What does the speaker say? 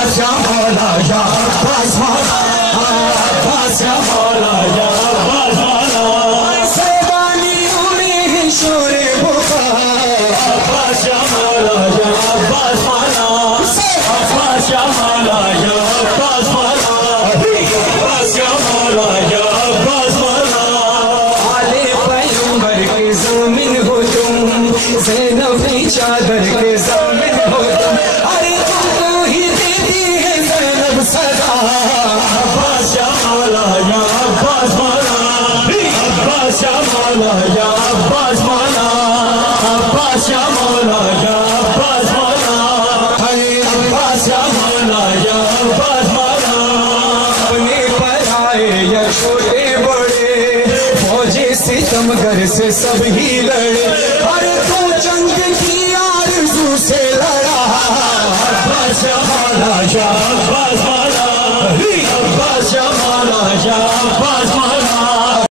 अब्बास या मौला या अब्बास मौला, अब्बास या मौला या अब्बास मौला, सेवानी उड़ी शोरे पुकार, अब्बास या मौला या अब्बास मौला, अब्बास या मौला या अब्बास मौला, अब्बास या मौला या अब्बास मौला। आले पैगंबर के ज़मीन हो तुम, ज़ैनब की चादर के ज़मीन हो तुम, अरे तुमको ही देती है ज़ैनब सदा। अब्बास या मौला या अब्बास मौला, अब्बास या मौला या अब्बास मौला, अब्बास या मौला या अब्बास मौला, अब्बास या मौला या अब्बास मौला। अपने पर आए या छोटे बड़े, फौजे सितमगर से सब ही लड़े, अरे तू जंग की आरज़ू से लड़ा। अब्बास या मौला या अब्बास मौला, अब्बास या मौला या